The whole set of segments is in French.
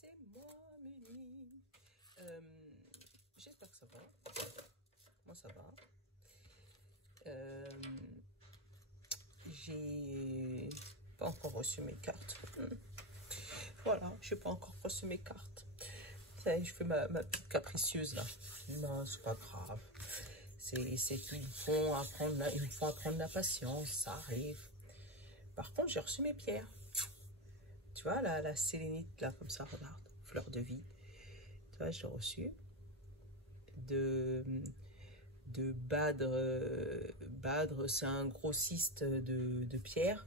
c'est moi, Mimi. J'espère que ça va. Moi, ça va. J'ai pas encore reçu mes cartes. Voilà, j'ai pas encore reçu mes cartes. Ça y est, je fais ma petite capricieuse là. Non, c'est pas grave. C'est qu'ils font apprendre la patience, ça arrive. Par contre, j'ai reçu mes pierres. Tu vois, la sélénite là, comme ça, regarde, fleur de vie. Tu vois, j'ai reçu de Badre. Badre, c'est un grossiste de pierre.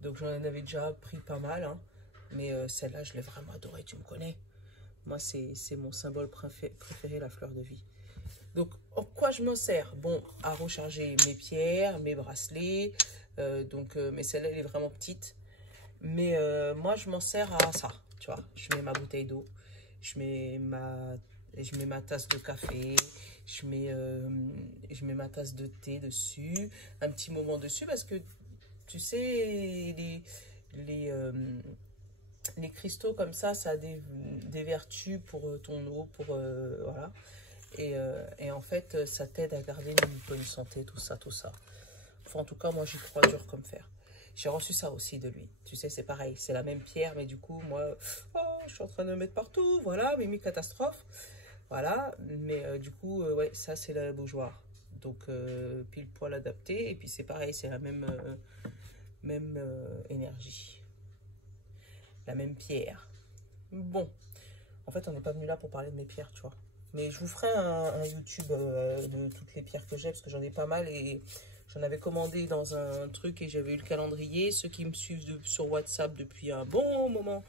Donc j'en avais déjà pris pas mal, hein. Mais celle-là, je l'ai vraiment adorée, tu me connais. Moi, c'est mon symbole préféré, la fleur de vie. Donc, en quoi je m'en sers? Bon, à recharger mes pierres, mes bracelets. Mais celle-là, elle est vraiment petite. Mais moi, je m'en sers à ça, tu vois. Je mets ma bouteille d'eau, je mets ma tasse de café, je mets ma tasse de thé dessus, un petit moment dessus, parce que, tu sais, les cristaux comme ça a des vertus pour ton eau, voilà. Et en fait, ça t'aide à garder une bonne santé, tout ça, tout ça. Enfin, en tout cas, moi, j'y crois dur comme fer. J'ai reçu ça aussi de lui. Tu sais, c'est pareil. C'est la même pierre, mais du coup, moi, je suis en train de me mettre partout. Voilà, Mimi catastrophe. Voilà. Mais du coup, ouais, ça, c'est la bougeoire. Donc, pile poil adapté. Et puis, c'est pareil, c'est la même énergie. La même pierre. Bon. En fait, on n'est pas venu là pour parler de mes pierres, tu vois. Mais je vous ferai un YouTube de toutes les pierres que j'ai, parce que j'en ai pas mal et j'en avais commandé dans un truc et j'avais eu le calendrier. Ceux qui me suivent sur WhatsApp depuis un bon moment,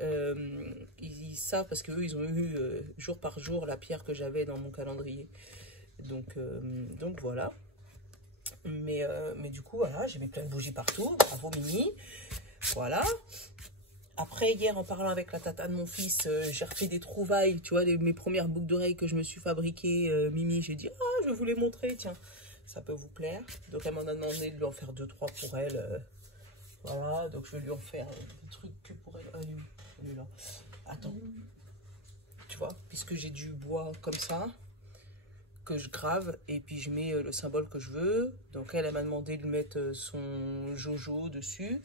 ils savent, parce qu'eux, ils ont eu jour par jour la pierre que j'avais dans mon calendrier. Donc voilà. Mais du coup, voilà, j'ai mis plein de bougies partout. Bravo, Mimi. Voilà. Après, hier, en parlant avec la tata de mon fils, j'ai refait des trouvailles, tu vois, mes premières boucles d'oreilles que je me suis fabriquées, Mimi. J'ai dit, je vais vous les montrer, tiens, ça peut vous plaire. Donc, elle m'en a demandé de lui en faire 2-3 pour elle. Voilà, donc je vais lui en faire un truc que pour elle. Elle est là. Attends, tu vois, puisque j'ai du bois comme ça, que je grave, et puis je mets le symbole que je veux. Donc, elle m'a demandé de mettre son Jojo dessus.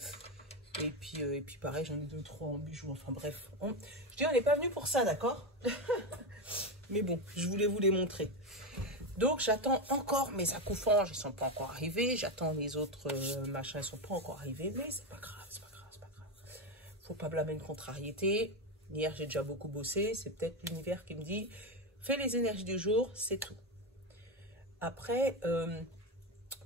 Et puis pareil, j'en ai 2-3 en bijoux. Enfin bref, je dis, on n'est pas venu pour ça, d'accord? Mais bon, je voulais vous les montrer. Donc j'attends encore mes accoufanges, ils sont pas encore arrivés. J'attends les autres machins, ils sont pas encore arrivés. Mais c'est pas grave, c'est pas grave, c'est pas grave. Faut pas blâmer une contrariété. Hier, j'ai déjà beaucoup bossé. C'est peut-être l'univers qui me dit, fais les énergies du jour, c'est tout. Après,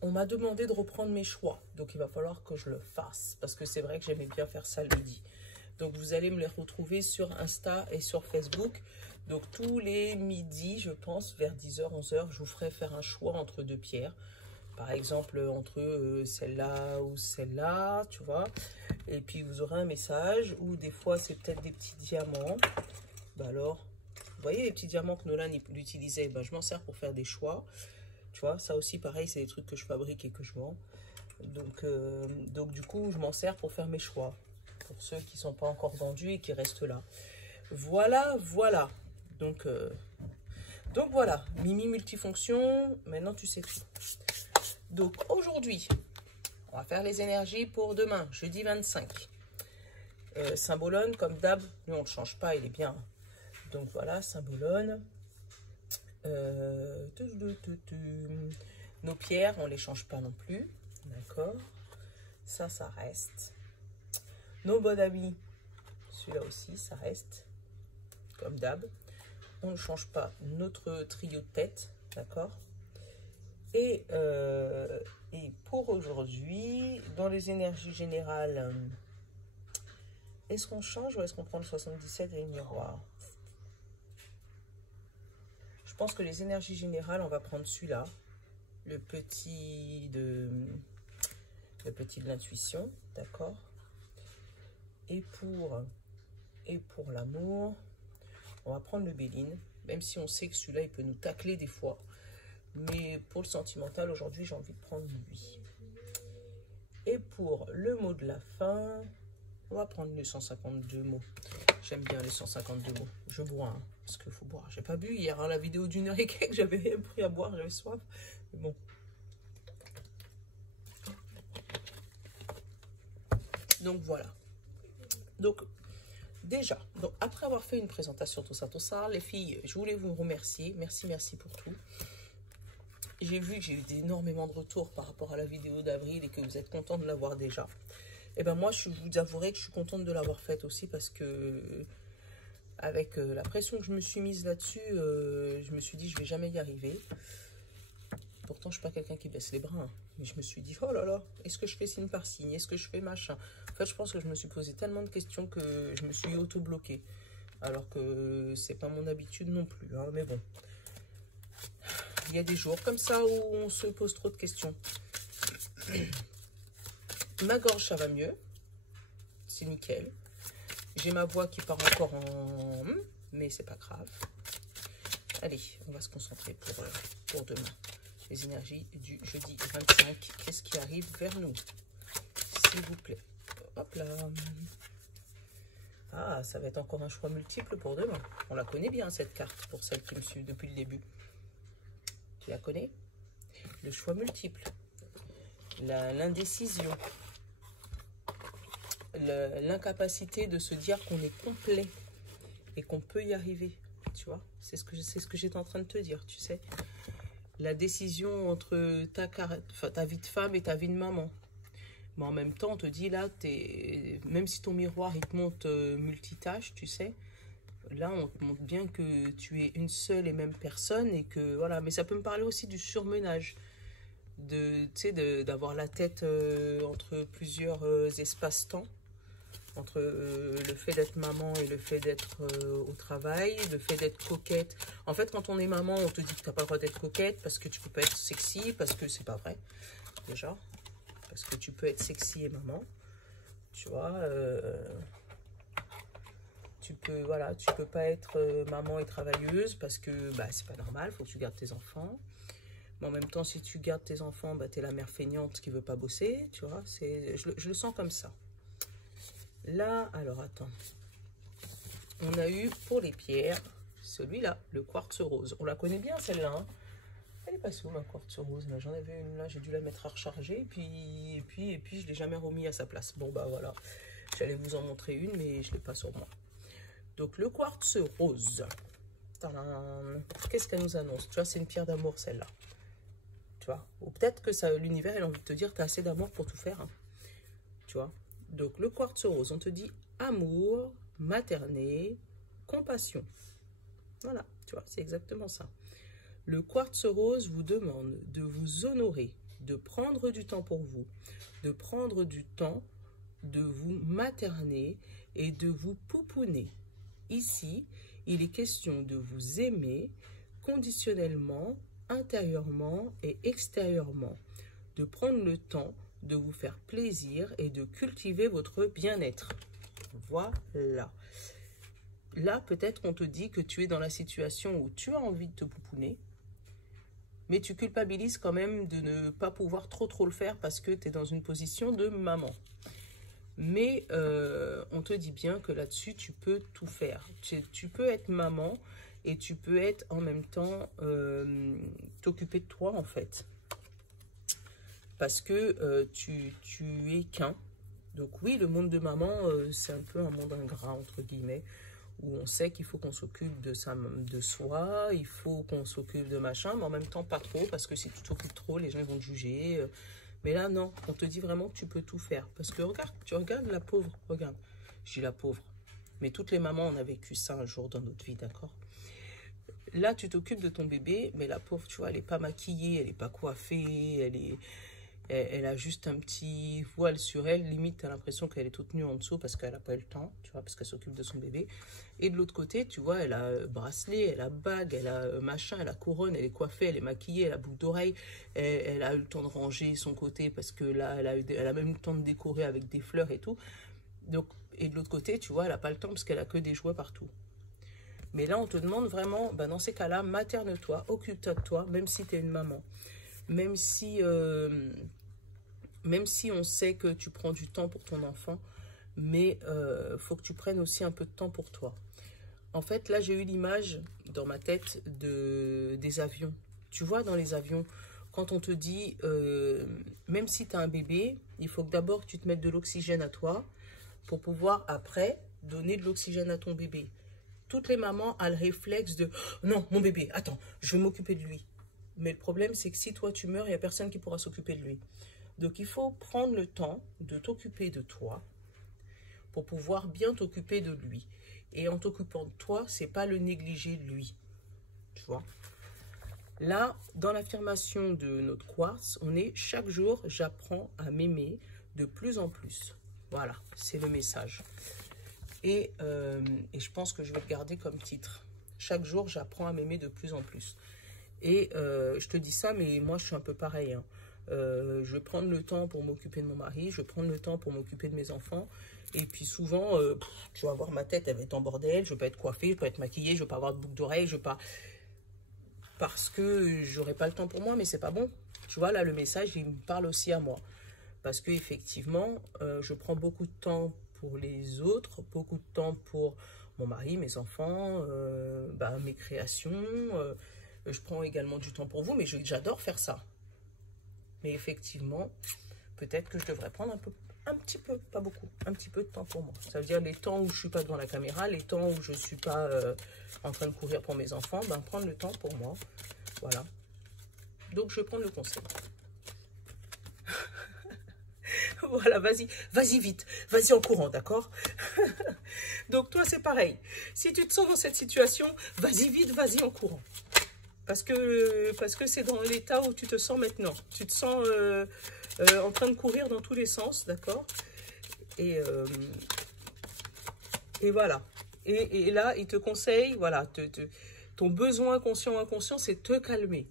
on m'a demandé de reprendre mes choix. Donc, il va falloir que je le fasse. Parce que c'est vrai que j'aimais bien faire ça le midi. Donc, vous allez me les retrouver sur Insta et sur Facebook. Donc, tous les midis, je pense, vers 10h, 11h, je vous ferai faire un choix entre deux pierres. Par exemple, entre celle-là ou celle-là, tu vois. Et puis, vous aurez un message. Ou des fois, c'est peut-être des petits diamants. Bah alors, vous voyez les petits diamants que Nolan utilisait, bah, je m'en sers pour faire des choix. Tu vois, ça aussi, pareil, c'est des trucs que je fabrique et que je vends. Donc du coup, je m'en sers pour faire mes choix. Pour ceux qui ne sont pas encore vendus et qui restent là. Voilà, voilà. Donc voilà, Mimi multifonction. Maintenant, tu sais tout. Donc aujourd'hui, on va faire les énergies pour demain, jeudi 25. Symbolone, comme d'hab, nous, on ne le change pas, il est bien. Donc voilà, Symbolone. Nos pierres, on les change pas non plus, d'accord, ça reste. Nos bons amis, celui-là aussi, ça reste, comme d'hab. On ne change pas notre trio de tête, d'accord. Et pour aujourd'hui, dans les énergies générales, est-ce qu'on change ou est-ce qu'on prend le 77 et le miroir? Je pense que les énergies générales, on va prendre celui-là, le petit de l'intuition, d'accord. Et pour l'amour, on va prendre le Béline, même si on sait que celui-là, il peut nous tacler des fois. Mais pour le sentimental, aujourd'hui, j'ai envie de prendre lui. Et pour le mot de la fin, On va prendre les 152 mots. J'aime bien les 152 mots. Je bois, hein, parce qu'il faut boire. J'ai pas bu hier, hein, la vidéo d'1 heure et quelques, j'avais rien pris à boire, j'avais soif. Mais bon. Donc voilà. Donc déjà, donc après avoir fait une présentation, tout ça, les filles, je voulais vous remercier. Merci, merci pour tout. J'ai vu que j'ai eu énormément de retours par rapport à la vidéo d'avril et que vous êtes contents de l'avoir déjà. Et ben moi, je vous avouerai que je suis contente de l'avoir faite aussi parce que avec la pression que je me suis mise là-dessus, je me suis dit je vais jamais y arriver. Pourtant, je suis pas quelqu'un qui baisse les bras. Hein. Mais je me suis dit, oh là là, est-ce que je fais signe par signe? Est-ce que je fais machin? En fait, je pense que je me suis posé tellement de questions que je me suis auto-bloquée. Alors que c'est pas mon habitude non plus. Hein, mais bon. Il y a des jours comme ça où on se pose trop de questions. Ma gorge, ça va mieux. C'est nickel. J'ai ma voix qui part encore en... Mais c'est pas grave. Allez, on va se concentrer pour demain. Les énergies du jeudi 25. Qu'est-ce qui arrive vers nous? S'il vous plaît. Hop là. Ah, ça va être encore un choix multiple pour demain. On la connaît bien, cette carte, pour celles qui me suivent depuis le début. Tu la connais? Le choix multiple. L'indécision. L'incapacité de se dire qu'on est complet et qu'on peut y arriver. Tu vois, c'est ce que j'étais en train de te dire, tu sais. La décision entre ta vie de femme et ta vie de maman. Mais en même temps, on te dit là, même si ton miroir, il te montre multitâche, tu sais, là, on te montre bien que tu es une seule et même personne et que, voilà. Mais ça peut me parler aussi du surmenage. Tu sais, d'avoir la tête entre plusieurs espaces-temps. Entre le fait d'être maman et le fait d'être au travail, le fait d'être coquette. En fait, quand on est maman, on te dit que tu n'as pas le droit d'être coquette parce que tu peux pas être sexy, parce que c'est pas vrai, déjà. Parce que tu peux être sexy et maman, tu vois. Tu peux pas être maman et travailleuse parce que bah, c'est pas normal, il faut que tu gardes tes enfants. Mais en même temps, si tu gardes tes enfants, bah, tu es la mère feignante qui veut pas bosser, tu vois. Je le sens comme ça. Là, alors attends, on a eu pour les pierres, celui-là, le quartz rose. On la connaît bien celle-là, hein. Elle est passée où ma quartz rose? J'en avais une là, j'ai dû la mettre à recharger, et puis je ne l'ai jamais remis à sa place. Bon bah voilà, j'allais vous en montrer une, mais je ne l'ai pas sur moi. Donc le quartz rose, qu'est-ce qu'elle nous annonce? Tu vois, c'est une pierre d'amour celle-là. Tu vois, ou peut-être que l'univers a envie de te dire, tu as assez d'amour pour tout faire, hein. Tu vois. Donc, le quartz rose, on te dit amour, maternité, compassion. Voilà, tu vois, c'est exactement ça. Le quartz rose vous demande de vous honorer, de prendre du temps pour vous, de prendre du temps de vous materner et de vous pouponner. Ici, il est question de vous aimer conditionnellement, intérieurement et extérieurement, de prendre le temps de vous faire plaisir et de cultiver votre bien-être. Voilà. Là, peut-être qu'on te dit que tu es dans la situation où tu as envie de te pouponner, mais tu culpabilises quand même de ne pas pouvoir trop le faire parce que tu es dans une position de maman. Mais on te dit bien que là-dessus, tu peux tout faire. Tu peux être maman et tu peux être en même temps t'occuper de toi, en fait. Parce que tu es qu'un. Donc oui, le monde de maman, c'est un peu un monde ingrat, entre guillemets, où on sait qu'il faut qu'on s'occupe de soi, il faut qu'on s'occupe de machin, mais en même temps pas trop, parce que si tu t'occupes trop, les gens vont te juger. Mais là, non, on te dit vraiment que tu peux tout faire. Parce que regarde, tu regardes la pauvre, regarde, je dis la pauvre, mais toutes les mamans, on a vécu ça un jour dans notre vie, d'accord? Là, tu t'occupes de ton bébé, mais la pauvre, tu vois, elle n'est pas maquillée, elle n'est pas coiffée, elle a juste un petit voile sur elle, limite tu as l'impression qu'elle est toute nue en dessous parce qu'elle n'a pas eu le temps, tu vois, parce qu'elle s'occupe de son bébé. Et de l'autre côté, tu vois, elle a bracelet, elle a bague, elle a machin, elle a couronne, elle est coiffée, elle est maquillée, elle a boucle d'oreille, elle a eu le temps de ranger son côté parce que là, elle a même eu le temps de décorer avec des fleurs et tout. Donc, et de l'autre côté, tu vois, elle n'a pas le temps parce qu'elle a que des jouets partout. Mais là, on te demande vraiment, ben dans ces cas-là, materne-toi, occupe-toi de toi, même si tu es une maman. Même si on sait que tu prends du temps pour ton enfant, mais faut que tu prennes aussi un peu de temps pour toi. En fait, là, j'ai eu l'image dans ma tête des avions. Tu vois, dans les avions, quand on te dit, même si tu as un bébé, il faut que d'abord tu te mettes de l'oxygène à toi pour pouvoir après donner de l'oxygène à ton bébé. Toutes les mamans ont le réflexe de « Non, mon bébé, attends, je vais m'occuper de lui. » Mais le problème, c'est que si toi tu meurs, il n'y a personne qui pourra s'occuper de lui. Donc, il faut prendre le temps de t'occuper de toi pour pouvoir bien t'occuper de lui. Et en t'occupant de toi, c'est pas le négliger lui. Tu vois? Là, dans l'affirmation de notre quartz, on est chaque jour, j'apprends à m'aimer de plus en plus. Voilà, c'est le message. Et je pense que je vais le garder comme titre. Chaque jour, j'apprends à m'aimer de plus en plus. Et je te dis ça, mais moi, je suis un peu pareil. Hein. Je vais prendre le temps pour m'occuper de mon mari, je vais prendre le temps pour m'occuper de mes enfants. Et puis souvent, je vais avoir ma tête, elle va être en bordel, je ne vais pas être coiffée, je ne vais pas être maquillée, je ne vais pas avoir de boucle d'oreille, je vais pas... Parce que j'aurai pas le temps pour moi, mais c'est pas bon. Tu vois, là, le message, il me parle aussi à moi. Parce que effectivement, je prends beaucoup de temps pour les autres, beaucoup de temps pour mon mari, mes enfants, mes créations. Je prends également du temps pour vous, mais j'adore faire ça. Mais effectivement, peut-être que je devrais prendre un petit peu, pas beaucoup, un petit peu de temps pour moi. Ça veut dire les temps où je ne suis pas devant la caméra, les temps où je ne suis pas en train de courir pour mes enfants, prendre le temps pour moi. Voilà. Donc, je vais prendre le conseil. Voilà, vas-y vite, vas-y en courant, d'accord? Donc, toi, c'est pareil. Si tu te sens dans cette situation, vas-y vite, vas-y en courant. Parce que c'est dans l'état où tu te sens maintenant. Tu te sens en train de courir dans tous les sens, d'accord? Et voilà. Et là, il te conseille, voilà, ton besoin conscient ou inconscient, c'est te calmer.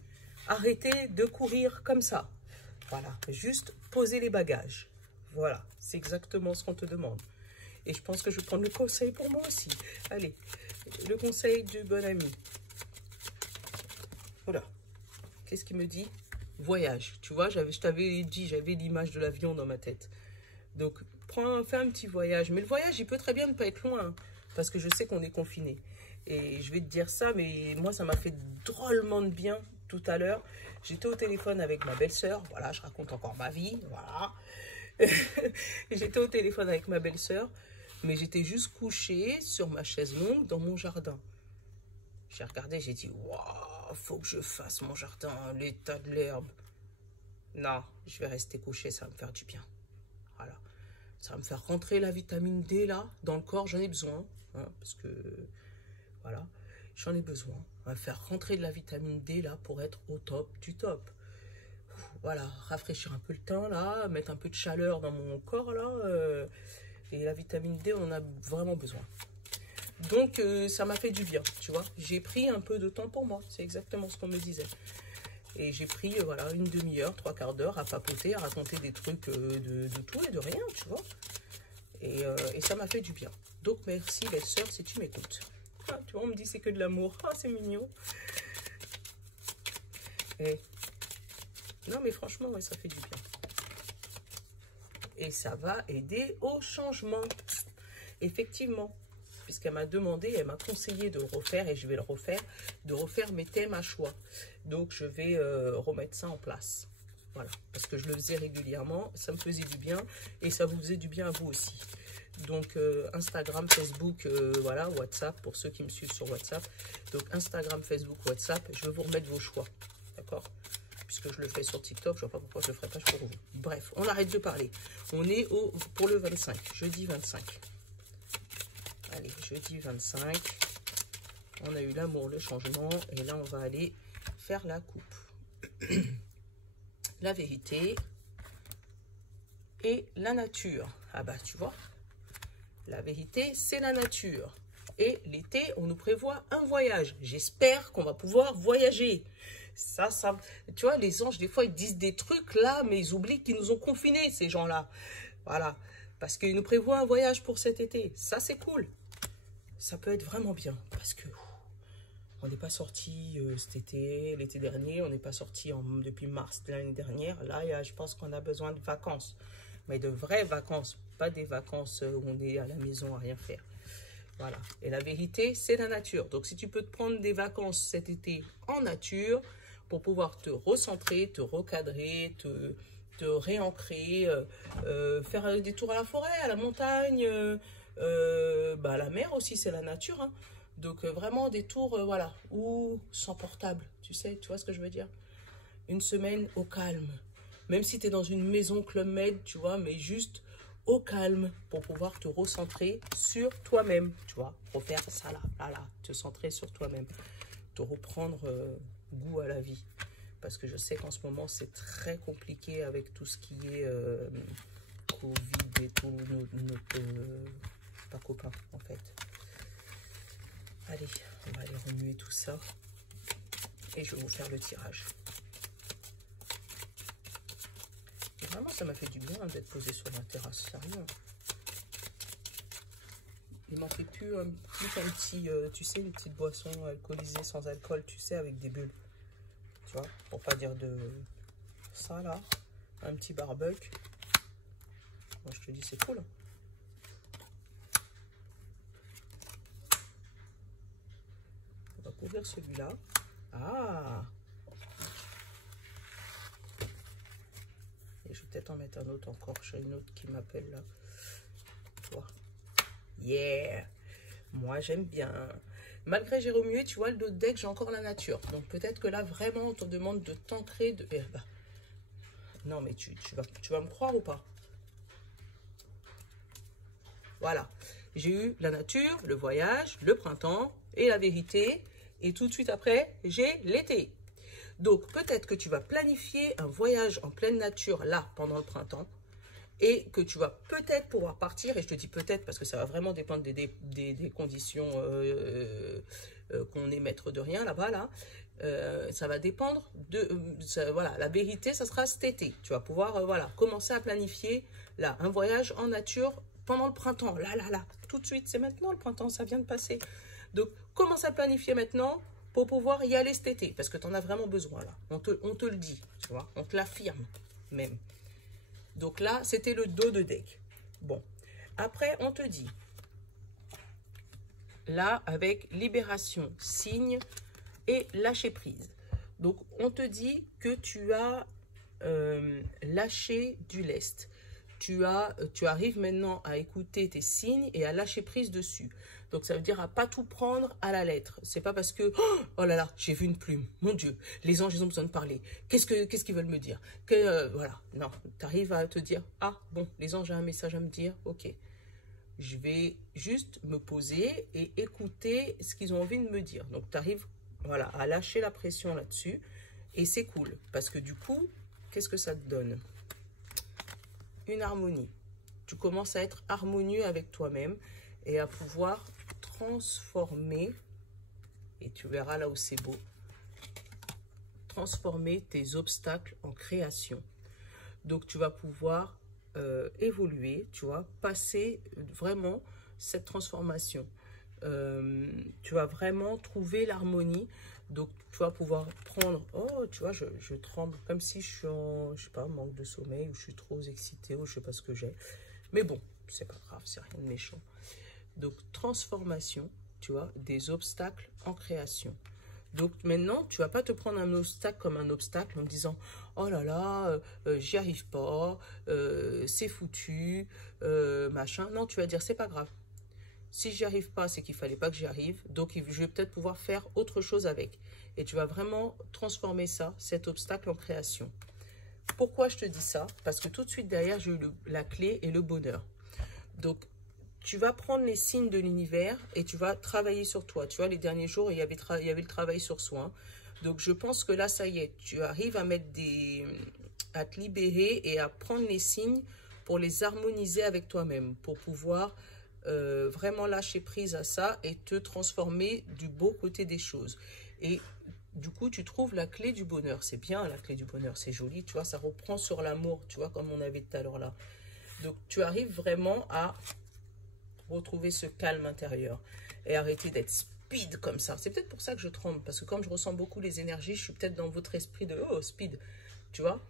Arrêter de courir comme ça. Voilà, juste poser les bagages. Voilà, c'est exactement ce qu'on te demande. Et je pense que je vais prendre le conseil pour moi aussi. Allez, le conseil du bon ami. Voilà. Qu'est-ce qu'il me dit? Voyage. Tu vois, je t'avais dit, j'avais l'image de l'avion dans ma tête. Donc, fais un petit voyage. Mais le voyage, il peut très bien ne pas être loin. Hein, parce que je sais qu'on est confiné. Et je vais te dire ça, mais moi, ça m'a fait drôlement de bien tout à l'heure. J'étais au téléphone avec ma belle-sœur. Voilà, je raconte encore ma vie. Voilà. J'étais au téléphone avec ma belle-sœur. Mais j'étais juste couchée sur ma chaise longue dans mon jardin. J'ai regardé, j'ai dit, waouh, faut que je fasse mon jardin, l'état de l'herbe. Non, je vais rester couchée, ça va me faire du bien. Voilà. Ça va me faire rentrer la vitamine D là, dans le corps, j'en ai besoin. Hein, parce que, voilà, j'en ai besoin. On va faire rentrer de la vitamine D là pour être au top du top. Voilà, rafraîchir un peu le teint là, mettre un peu de chaleur dans mon corps là. Et la vitamine D, on en a vraiment besoin. Donc, ça m'a fait du bien, tu vois. J'ai pris un peu de temps pour moi. C'est exactement ce qu'on me disait. Et j'ai pris, voilà, une demi-heure, 3/4 d'heure à papoter, à raconter des trucs de tout et de rien, tu vois. Et ça m'a fait du bien. Donc, merci, belle-sœur, si tu m'écoutes. Ah, tu vois, on me dit c'est que de l'amour. Ah, c'est mignon. Et... Non, mais franchement, ouais, ça fait du bien. Et ça va aider au changement. Effectivement. Puisqu'elle m'a demandé, elle m'a conseillé de refaire, et je vais le refaire, de refaire mes thèmes à choix. Donc, je vais remettre ça en place. Voilà, parce que je le faisais régulièrement, ça me faisait du bien, et ça vous faisait du bien à vous aussi. Donc, Instagram, Facebook, voilà, WhatsApp, pour ceux qui me suivent sur WhatsApp. Donc, Instagram, Facebook, WhatsApp, je vais vous remettre vos choix, d'accord? Puisque je le fais sur TikTok, je ne vois pas pourquoi je ne le ferai pas pour vous. Bref, on arrête de parler. On est pour le 25, jeudi 25. Allez, jeudi 25, on a eu l'amour, le changement, et là on va aller faire la coupe. La vérité et la nature. Ah bah tu vois, la vérité c'est la nature. Et l'été, on nous prévoit un voyage. J'espère qu'on va pouvoir voyager. Ça, tu vois, les anges, des fois, ils disent des trucs là, mais ils oublient qu'ils nous ont confinés, ces gens-là. Voilà, parce qu'ils nous prévoient un voyage pour cet été. Ça, c'est cool. Ça peut être vraiment bien parce que on n'est pas sorti cet été, l'été dernier, on n'est pas sorti depuis mars de l'année dernière. Là, je pense qu'on a besoin de vacances. Mais de vraies vacances, pas des vacances où on est à la maison à rien faire. Voilà. Et la vérité, c'est la nature. Donc, si tu peux te prendre des vacances cet été en nature pour pouvoir te recentrer, te recadrer, te réancrer, faire des tours à la forêt, à la montagne, à la mer aussi, c'est la nature. Hein. Donc, vraiment des tours, voilà, ou sans portable, tu vois ce que je veux dire? Une semaine au calme. Même si tu es dans une maison Club Med, tu vois, mais juste au calme pour pouvoir te recentrer sur toi-même, tu vois, pour faire ça là, te centrer sur toi-même, te reprendre goût à la vie. Parce que je sais qu'en ce moment, c'est très compliqué avec tout ce qui est Covid et tout, pas copains, en fait. Allez, on va aller remuer tout ça et je vais vous faire le tirage. Et vraiment, ça m'a fait du bien d'être posée sur la terrasse, sérieux. Il m'en fait plus un petit, tu sais, les petites boissons alcoolisées sans alcool, tu sais, avec des bulles. Tu vois, pour pas dire de ça là, un petit barbecue. Moi, je te dis, c'est cool. On va couvrir celui-là. Ah! Et je vais peut-être en mettre un autre encore. J'ai une autre qui m'appelle là. Tu vois? Yeah! Moi, j'aime bien. Malgré j'ai remué, tu vois, le dos de deck, j'ai encore la nature. Donc, peut-être que là, vraiment, on te demande de t'ancrer. Non, mais tu vas me croire ou pas? Voilà. J'ai eu la nature, le voyage, le printemps et la vérité. Et tout de suite après, j'ai l'été. Donc, peut-être que tu vas planifier un voyage en pleine nature, là, pendant le printemps. Et que tu vas peut-être pouvoir partir. Et je te dis peut-être parce que ça va vraiment dépendre des conditions qu'on est maître de rien là-bas, là. Ça va dépendre de... voilà, la vérité, ça sera cet été. Tu vas pouvoir, voilà, commencer à planifier, là, un voyage en nature pendant le printemps. Là, tout de suite. C'est maintenant le printemps, ça vient de passer. Donc, commence à planifier maintenant pour pouvoir y aller cet été. Parce que tu en as vraiment besoin, là. On te le dit, tu vois. On te l'affirme, même. Donc là, c'était le dos de deck. Bon. Après, on te dit, là, avec libération, signe et lâcher prise. Donc, on te dit que tu as lâché du lest. Tu arrives maintenant à écouter tes signes et à lâcher prise dessus. Donc, ça veut dire à pas tout prendre à la lettre. C'est pas parce que, oh là là, j'ai vu une plume. Mon Dieu, les anges, ils ont besoin de parler. Qu'est-ce qu'ils veulent me dire? Voilà, non, tu arrives à te dire, ah, bon, les anges ont un message à me dire, ok. Je vais juste me poser et écouter ce qu'ils ont envie de me dire. Donc, tu arrives, voilà, à lâcher la pression là-dessus. Et c'est cool, parce que du coup, qu'est-ce que ça te donne? Une harmonie. Tu commences à être harmonieux avec toi-même et à pouvoir transformer, et tu verras là où c'est beau, transformer tes obstacles en création. Donc, tu vas pouvoir évoluer, tu vois, passer vraiment cette transformation. Tu vas vraiment trouver l'harmonie. Donc, tu vas pouvoir prendre... Oh, tu vois, je tremble comme si je suis en, je sais pas, manque de sommeil ou je suis trop excitée ou je sais pas ce que j'ai. Mais bon, c'est pas grave, c'est rien de méchant. Donc, transformation, tu vois, des obstacles en création. Donc, maintenant, tu vas pas te prendre un obstacle comme un obstacle en disant « Oh là là, j'y arrive pas, c'est foutu, machin. » Non, tu vas dire « C'est pas grave. Si j'y arrive pas, c'est qu'il fallait pas que j'y arrive. Donc, je vais peut-être pouvoir faire autre chose avec. » Et tu vas vraiment transformer ça, cet obstacle en création. Pourquoi je te dis ça? Parce que tout de suite derrière, j'ai eu la clé et le bonheur. Donc, tu vas prendre les signes de l'univers et tu vas travailler sur toi. Tu vois, les derniers jours, il y avait le travail sur soi. Donc, je pense que là, ça y est, tu arrives à à te libérer et à prendre les signes pour les harmoniser avec toi-même, pour pouvoir vraiment lâcher prise à ça et te transformer du beau côté des choses. Et du coup, tu trouves la clé du bonheur. C'est bien, la clé du bonheur, c'est joli, tu vois, ça reprend sur l'amour, tu vois, comme on avait tout à l'heure là. Donc, tu arrives vraiment à retrouver ce calme intérieur et arrêter d'être speed comme ça. C'est peut-être pour ça que je tremble, parce que comme je ressens beaucoup les énergies, je suis peut-être dans votre esprit de « oh, speed », tu vois.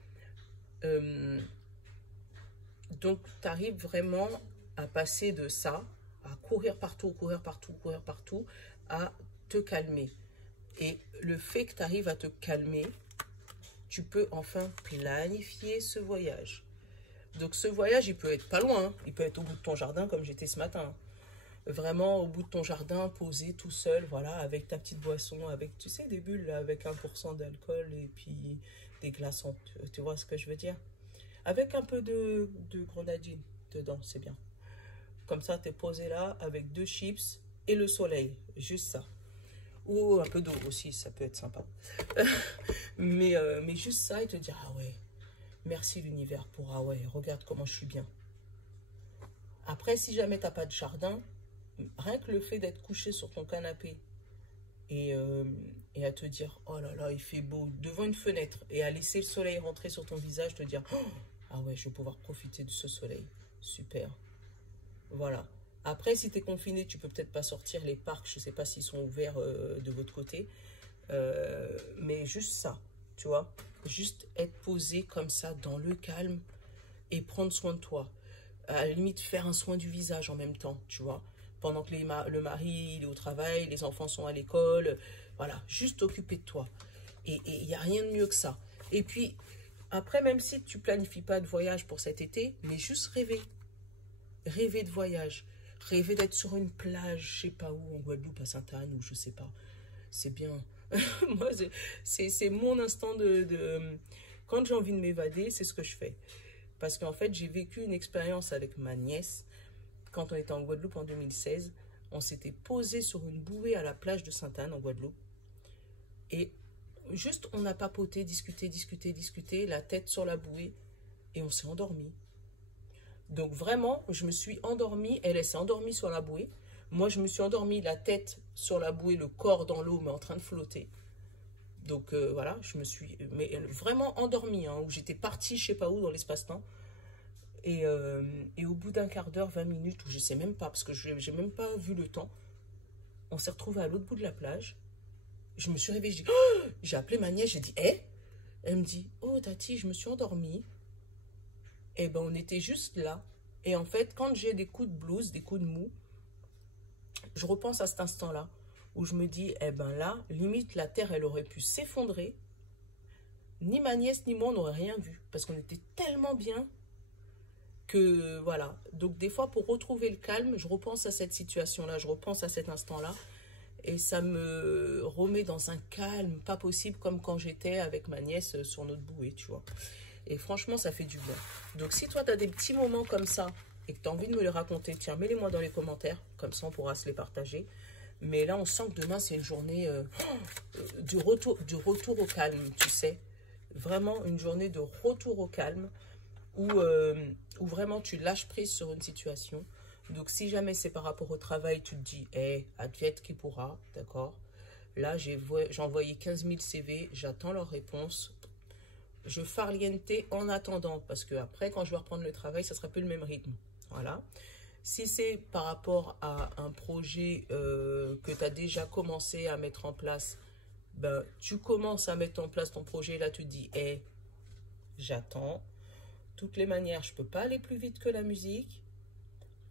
Donc, tu arrives vraiment à passer de ça, à courir partout, courir partout, courir partout, à te calmer. Et le fait que tu arrives à te calmer, tu peux enfin planifier ce voyage. Donc ce voyage, il peut être pas loin, hein. Il peut être au bout de ton jardin comme j'étais ce matin. Vraiment au bout de ton jardin, posé tout seul, voilà, avec ta petite boisson, avec, tu sais, des bulles là, avec 1% d'alcool et puis des glaçons. Tu vois ce que je veux dire? Avec un peu de grenadine dedans, c'est bien. Comme ça, tu es posé là avec 2 chips et le soleil, juste ça. Ou un peu d'eau aussi, ça peut être sympa. mais juste ça et te dire, ah ouais, merci l'univers pour, ah ouais, regarde comment je suis bien. Après, si jamais tu n'as pas de jardin, rien que le fait d'être couché sur ton canapé et, à te dire, oh là là, il fait beau, devant une fenêtre, et à laisser le soleil rentrer sur ton visage, te dire, oh, ah ouais, je vais pouvoir profiter de ce soleil. Super. Voilà. Après, si tu es confiné, tu peux peut-être pas sortir. Les parcs, je ne sais pas s'ils sont ouverts de votre côté. Mais juste ça, tu vois. Juste être posé comme ça, dans le calme, et prendre soin de toi. À la limite, faire un soin du visage en même temps, tu vois. Pendant que le mari il est au travail, les enfants sont à l'école. Voilà, juste t'occuper de toi. Et il n'y a rien de mieux que ça. Et puis, après, même si tu planifies pas de voyage pour cet été, mais juste rêver. Rêver de voyage. Rêver d'être sur une plage, je sais pas où, en Guadeloupe, à Sainte-Anne, ou je sais pas. C'est bien. Moi, c'est mon instant Quand j'ai envie de m'évader, c'est ce que je fais. Parce qu'en fait, j'ai vécu une expérience avec ma nièce. Quand on était en Guadeloupe en 2016, on s'était posé sur une bouée à la plage de Sainte-Anne, en Guadeloupe. Et juste, on a papoté, discuté, la tête sur la bouée. Et on s'est endormi. Donc vraiment, je me suis endormie. Elle s'est endormie sur la bouée. Moi, je me suis endormie, la tête sur la bouée, le corps dans l'eau, mais en train de flotter. Donc voilà, je me suis vraiment endormie, hein, où j'étais partie, je sais pas où, dans l'espace-temps. Et au bout d'un quart d'heure, 20 minutes, ou je sais même pas, parce que je n'ai même pas vu le temps, on s'est retrouvés à l'autre bout de la plage. Je me suis réveillée, j'ai appelé ma nièce, j'ai dit, hé. Elle me dit, oh Tati, je me suis endormie. Et ben on était juste là. Et en fait, quand j'ai des coups de blues, des coups de mou, je repense à cet instant-là, où je me dis, eh ben là, limite, la terre, elle aurait pu s'effondrer. Ni ma nièce, ni moi, on n'aurait rien vu. Parce qu'on était tellement bien que, voilà. Donc, des fois, pour retrouver le calme, je repense à cette situation-là, je repense à cet instant-là. Et ça me remet dans un calme pas possible, comme quand j'étais avec ma nièce sur notre bouée, tu vois. Et franchement, ça fait du bien. Donc, si toi, tu as des petits moments comme ça et que tu as envie de me les raconter, tiens, mets-les-moi dans les commentaires. Comme ça, on pourra se les partager. Mais là, on sent que demain, c'est une journée du retour au calme, tu sais. Vraiment une journée de retour au calme où vraiment tu lâches prise sur une situation. Donc, si jamais c'est par rapport au travail, tu te dis, hey, advienne qui pourra, d'accord. Là, j'ai envoyé 15 000 CV, j'attends leur réponse. Je farniente en attendant, parce que après, quand je vais reprendre le travail, ça sera plus le même rythme. Voilà. Si c'est par rapport à un projet que tu as déjà commencé à mettre en place, ben, tu commences à mettre en place ton projet, là tu te dis, hey, j'attends. De toutes les manières, je ne peux pas aller plus vite que la musique.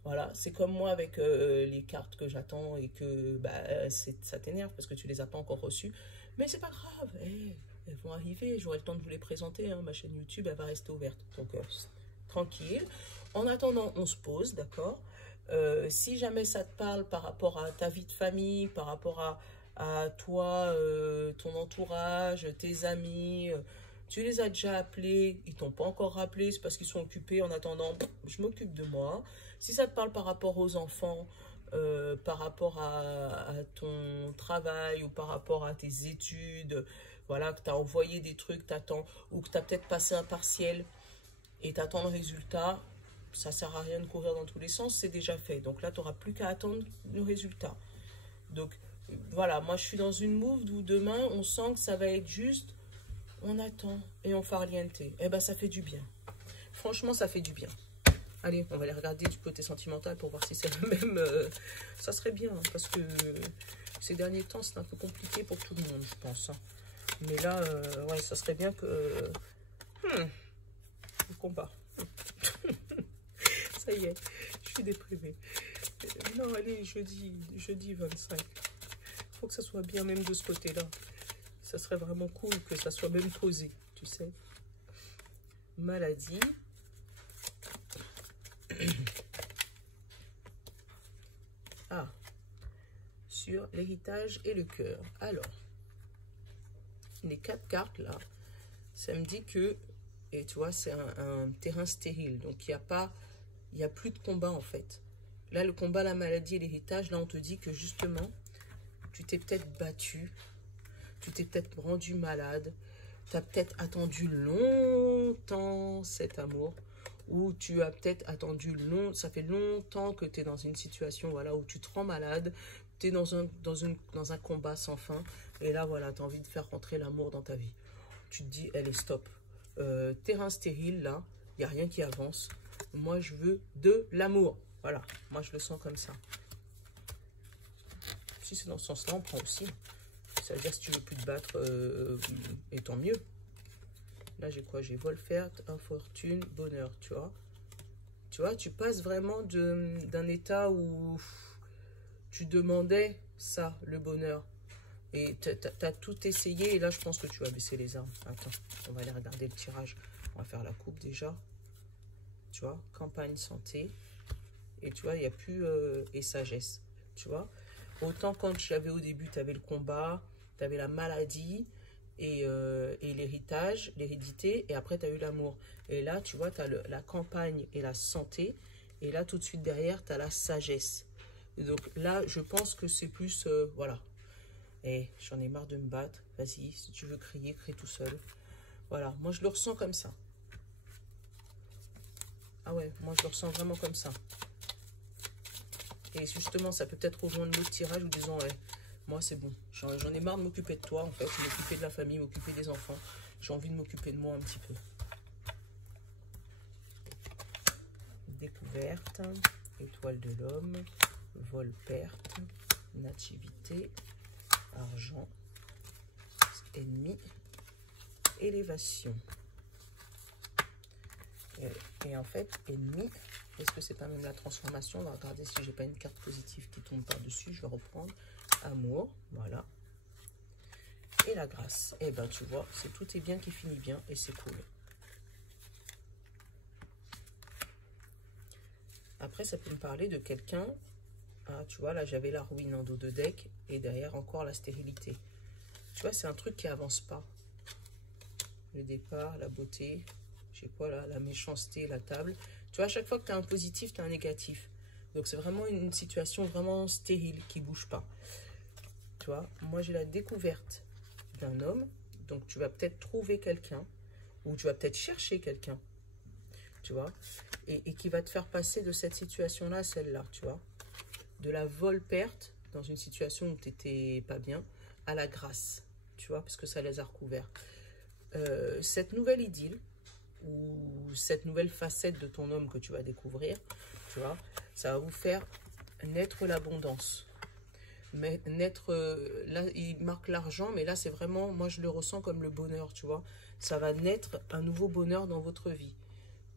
Voilà, c'est comme moi avec les cartes que j'attends et que bah, ça t'énerve parce que tu ne les as pas encore reçues. Mais c'est pas grave, hey, elles vont arriver, j'aurai le temps de vous les présenter. Hein. Ma chaîne YouTube, elle va rester ouverte. Donc, tranquille. En attendant, on se pose, d'accord. Si jamais ça te parle par rapport à ta vie de famille, par rapport à toi, ton entourage, tes amis, tu les as déjà appelés, ils t'ont pas encore rappelé, c'est parce qu'ils sont occupés. En attendant, je m'occupe de moi. Si ça te parle par rapport aux enfants, par rapport à ton travail ou par rapport à tes études, voilà, que tu as envoyé des trucs, t'attends, ou que tu as peut-être passé un partiel et tu attends le résultat, ça sert à rien de courir dans tous les sens, c'est déjà fait. Donc là, tu n'auras plus qu'à attendre le résultat. Donc voilà, moi je suis dans une move où demain, on sent que ça va être juste, on attend et on farniente. Eh ben ça fait du bien. Franchement, ça fait du bien. Allez, on va aller regarder du côté sentimental pour voir si c'est le même. Ça serait bien, hein, parce que ces derniers temps, c'est un peu compliqué pour tout le monde, je pense. Hein. Mais là, ouais, ça serait bien que... le combat. ça y est, je suis déprimée. Non, allez, jeudi 25. Faut que ça soit bien même de ce côté-là. Ça serait vraiment cool que ça soit même posé, tu sais. Maladie. Ah, sur l'héritage et le cœur. Alors, les 4 cartes là, ça me dit que, et tu vois, c'est un terrain stérile. Donc, il n'y a plus de combat en fait. Là, le combat, la maladie et l'héritage, là, on te dit que justement, tu t'es peut-être battu, tu t'es peut-être rendu malade, tu as peut-être attendu longtemps cet amour, ou tu as peut-être attendu ça fait longtemps que tu es dans une situation, voilà, où tu te rends malade, tu es dans un combat sans fin, et là, voilà, tu as envie de faire rentrer l'amour dans ta vie. Tu te dis, elle est stop. Terrain stérile, là, il n'y a rien qui avance. Moi, je veux de l'amour. Voilà, moi, je le sens comme ça. Si c'est dans ce sens-là, on prend aussi. Ça veut dire si tu veux plus te battre, et tant mieux. Là, j'ai quoi? J'ai Volfert, infortune, bonheur, tu vois. Tu vois, tu passes vraiment d'un état où tu demandais ça, le bonheur. Et tu as tout essayé. Et là, je pense que tu vas baisser les armes. Attends, on va aller regarder le tirage. On va faire la coupe déjà. Tu vois, campagne santé. Et tu vois, il n'y a plus... et sagesse. Tu vois. Autant quand j'avais au début, tu avais le combat, tu avais la maladie et l'héritage, l'hérédité. Et après, tu as eu l'amour. Et là, tu vois, tu as la campagne et la santé. Et là, tout de suite derrière, tu as la sagesse. Et donc là, je pense que c'est plus... voilà. Et j'en ai marre de me battre. Vas-y, si tu veux crier, crie tout seul. Voilà, moi je le ressens comme ça. Ah ouais, moi je le ressens vraiment comme ça. Et justement, ça peut peut-être rejoindre l'autre tirage ou disant, ouais, moi c'est bon. J'en ai marre de m'occuper de toi en fait, m'occuper de la famille, m'occuper des enfants. J'ai envie de m'occuper de moi un petit peu. Découverte, étoile de l'homme, vol perte, nativité, argent, ennemi, élévation. Et en fait, ennemi, est-ce que c'est pas même la transformation? On va regarder si j'ai pas une carte positive qui tombe par-dessus. Je vais reprendre. Amour, voilà. Et la grâce. Et ben tu vois, c'est tout est bien qui finit bien et c'est cool. Après, ça peut me parler de quelqu'un. Ah, tu vois, là, j'avais la ruine en dos de deck et derrière encore la stérilité. Tu vois, c'est un truc qui avance pas. Le départ, la beauté, je sais quoi là, la méchanceté, la table. Tu vois, à chaque fois que tu as un positif, tu as un négatif. Donc, c'est vraiment une situation vraiment stérile qui bouge pas. Tu vois, moi, j'ai la découverte d'un homme. Donc, tu vas peut-être trouver quelqu'un ou tu vas peut-être chercher quelqu'un. Tu vois, et qui va te faire passer de cette situation-là à celle-là, tu vois. De la vol-perte, dans une situation où tu n'étais pas bien, à la grâce, tu vois, parce que ça les a recouverts. Cette nouvelle idylle, ou cette nouvelle facette de ton homme que tu vas découvrir, tu vois, ça va vous faire naître l'abondance. Mais naître, là, il marque l'argent, mais là, c'est vraiment, moi, je le ressens comme le bonheur, tu vois. Ça va naître un nouveau bonheur dans votre vie.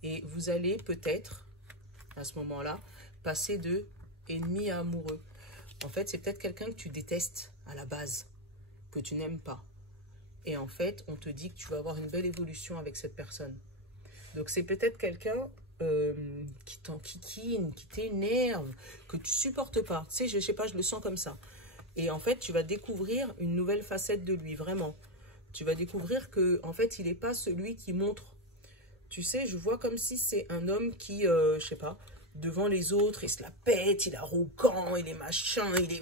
Et vous allez peut-être, à ce moment-là, passer de ennemi à amoureux. En fait, c'est peut-être quelqu'un que tu détestes à la base, que tu n'aimes pas. Et en fait, on te dit que tu vas avoir une belle évolution avec cette personne. Donc, c'est peut-être quelqu'un qui t'enquiquine, qui t'énerve, que tu supportes pas. Tu sais, je sais pas, je le sens comme ça. Et en fait, tu vas découvrir une nouvelle facette de lui, vraiment. Tu vas découvrir que, en fait, il n'est pas celui qui montre. Tu sais, je vois comme si c'est un homme qui, je sais pas, devant les autres, il se la pète, il est arrogant, il est machin, il est...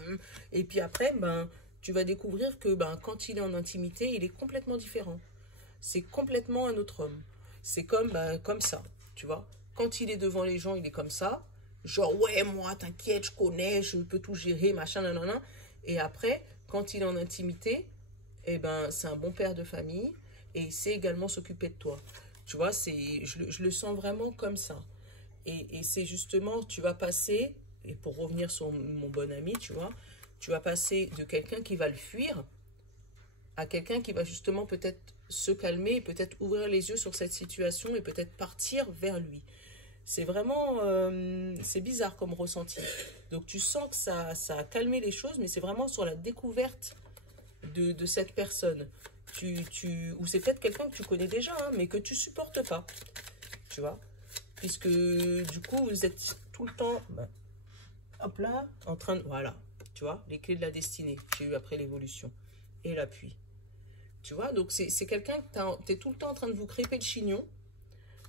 Et puis après, ben, tu vas découvrir que ben, quand il est en intimité, il est complètement différent. C'est complètement un autre homme. C'est comme, ben, comme ça, tu vois. Quand il est devant les gens, il est comme ça. Genre, ouais, moi, t'inquiète, je connais, je peux tout gérer, machin, nanana. Et après, quand il est en intimité, eh ben, c'est un bon père de famille et il sait également s'occuper de toi. Tu vois, je le sens vraiment comme ça. Et c'est justement, tu vas passer, et pour revenir sur mon bon ami, tu vois, tu vas passer de quelqu'un qui va le fuir à quelqu'un qui va justement peut-être se calmer, peut-être ouvrir les yeux sur cette situation et peut-être partir vers lui. C'est vraiment, c'est bizarre comme ressenti. Donc tu sens que ça a calmé les choses, mais c'est vraiment sur la découverte de cette personne. Ou c'est peut-être quelqu'un que tu connais déjà, hein, mais que tu supportes pas, tu vois. Puisque du coup, vous êtes tout le temps, ben, hop là, en train de, voilà, tu vois, les clés de la destinée, j'ai eu après l'évolution et l'appui. Tu vois, donc c'est quelqu'un que tu es tout le temps en train de vous crêper le chignon.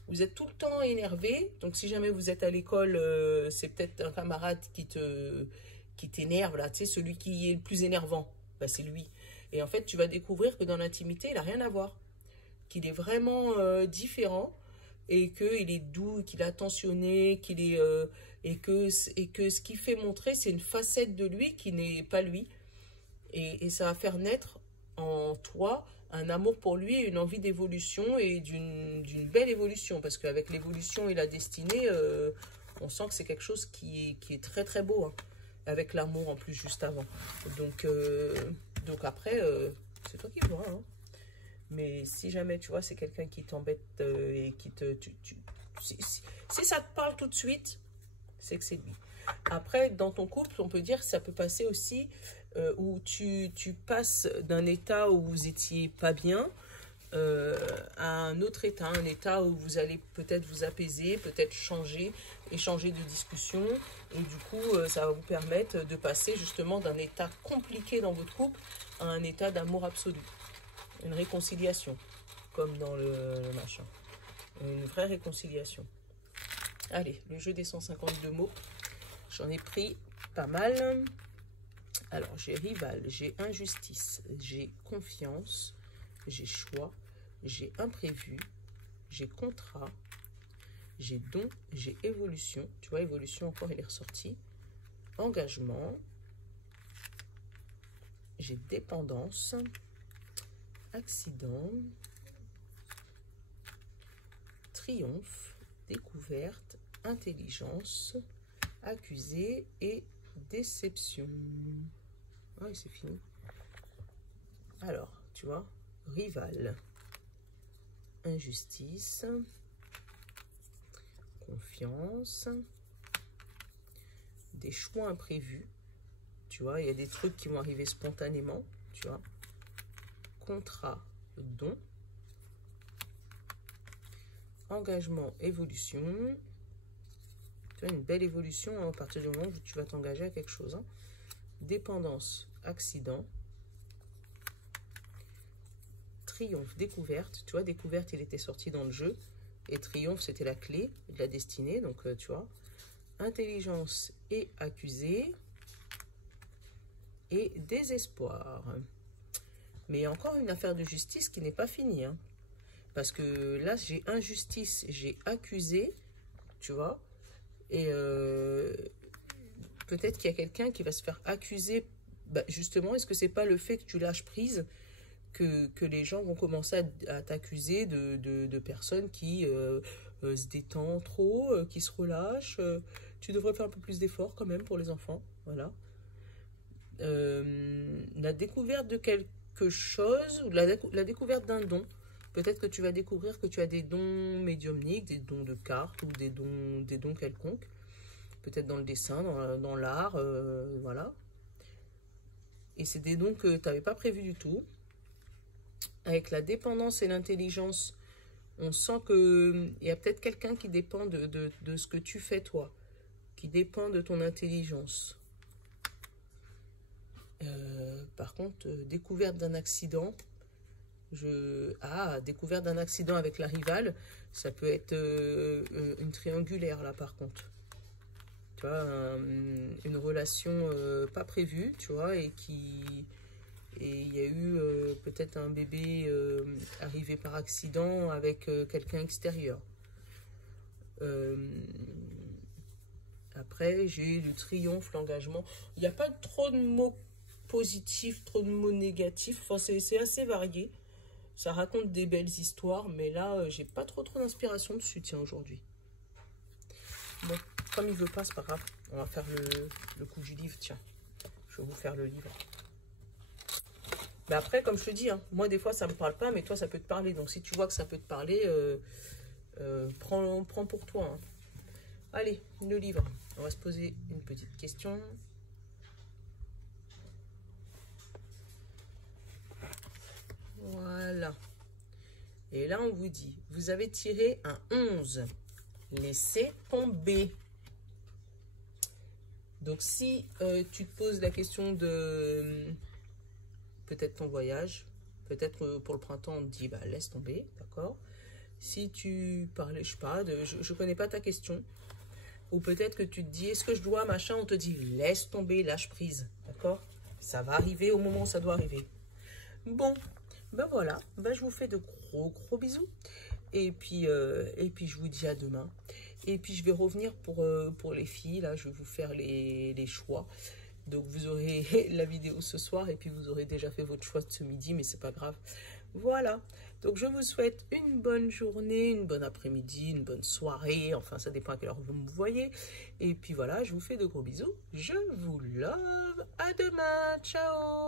Vous êtes tout le temps énervé. Donc, si jamais vous êtes à l'école, c'est peut-être un camarade qui t'énerve, là, tu sais, celui qui est le plus énervant. Bah, c'est lui. Et en fait, tu vas découvrir que dans l'intimité, il n'a rien à voir. Qu'il est vraiment différent et qu'il est doux, qu'il est attentionné, et que ce qu'il fait montrer, c'est une facette de lui qui n'est pas lui. Et ça va faire naître en toi un amour pour lui et une envie d'évolution et d'une belle évolution. Parce qu'avec l'évolution et la destinée, on sent que c'est quelque chose qui est très très beau. Hein, avec l'amour en plus juste avant. Donc après, c'est toi qui vois. Hein. Mais si jamais, tu vois, c'est quelqu'un qui t'embête et qui te... si ça te parle tout de suite, c'est que c'est lui. Après, dans ton couple, on peut dire que ça peut passer aussi où tu passes d'un état où vous étiez pas bien à un autre état, un état où vous allez peut-être vous apaiser, peut-être échanger de discussion. Et du coup, ça va vous permettre de passer justement d'un état compliqué dans votre couple à un état d'amour absolu. Une réconciliation, comme dans le machin. Une vraie réconciliation. Allez, le jeu des 152 mots. J'en ai pris pas mal. Alors, j'ai rival, j'ai injustice, j'ai confiance, j'ai choix, j'ai imprévu, j'ai contrat, j'ai don, j'ai évolution. Tu vois, évolution, encore, elle est ressortie. Engagement, j'ai dépendance, accident, triomphe, découverte, intelligence, accusé et déception. Oui, c'est fini. Alors, tu vois, rival, injustice, confiance, des choix imprévus. Tu vois, il y a des trucs qui vont arriver spontanément, tu vois. Contrat, don, engagement, évolution. Tu vois, une belle évolution hein, à partir du moment où tu vas t'engager à quelque chose. Hein. Dépendance, accident. Triomphe, découverte. Tu vois, découverte, il était sorti dans le jeu. Et triomphe, c'était la clé de la destinée. Donc, tu vois. Intelligence et accusé. Et désespoir. Mais il y a encore une affaire de justice qui n'est pas finie. Hein. Parce que là, j'ai injustice, j'ai accusé, tu vois. Et peut-être qu'il y a quelqu'un qui va se faire accuser. Bah, justement, est-ce que c'est pas le fait que tu lâches prise que les gens vont commencer à t'accuser de personnes qui se détendent trop, qui se relâchent. Tu devrais faire un peu plus d'efforts quand même pour les enfants. Voilà. La découverte de quelque chose, ou la découverte d'un don. Peut-être que tu vas découvrir que tu as des dons médiumniques, des dons de cartes ou des dons quelconques. Peut-être dans le dessin, dans l'art, voilà. Et c'est des dons que tu n'avais pas prévus du tout. Avec la dépendance et l'intelligence, on sent qu'il y a peut-être quelqu'un qui dépend de ce que tu fais toi, qui dépend de ton intelligence. Par contre, découverte d'un accident, découverte d'un accident avec la rivale, ça peut être une triangulaire là par contre. Tu vois, une relation pas prévue, tu vois, et il y a eu peut-être un bébé arrivé par accident avec quelqu'un extérieur. Après, j'ai le triomphe, l'engagement. Il n'y a pas trop de mots positifs, trop de mots négatifs. Enfin, c'est assez varié. Ça raconte des belles histoires, mais là, j'ai pas trop d'inspiration dessus, tiens, aujourd'hui. Bon, comme il veut pas, c'est pas grave. On va faire le coup du livre, tiens. Je vais vous faire le livre. Mais après, comme je te dis, hein, moi, des fois, ça me parle pas, mais toi, ça peut te parler. Donc, si tu vois que ça peut te parler, prends pour toi. Hein. Allez, le livre. On va se poser une petite question. Voilà. Et là, on vous dit, vous avez tiré un 11. Laissez tomber. Donc, si tu te poses la question de peut-être ton voyage, peut-être pour le printemps, on te dit, bah, laisse tomber, d'accord? Si tu parlais, je sais pas, je connais pas ta question, ou peut-être que tu te dis, est-ce que je dois, machin, on te dit, laisse tomber, lâche prise, d'accord? Ça va arriver au moment où ça doit arriver. Bon, ben voilà, ben je vous fais de gros bisous. Et puis je vous dis à demain. Et puis je vais revenir pour les filles, là, je vais vous faire les choix. Donc vous aurez la vidéo ce soir et puis vous aurez déjà fait votre choix de ce midi, mais c'est pas grave. Voilà, donc je vous souhaite une bonne journée, une bonne après-midi, une bonne soirée, enfin ça dépend à quelle heure vous me voyez. Et puis voilà, je vous fais de gros bisous, je vous love, à demain, ciao.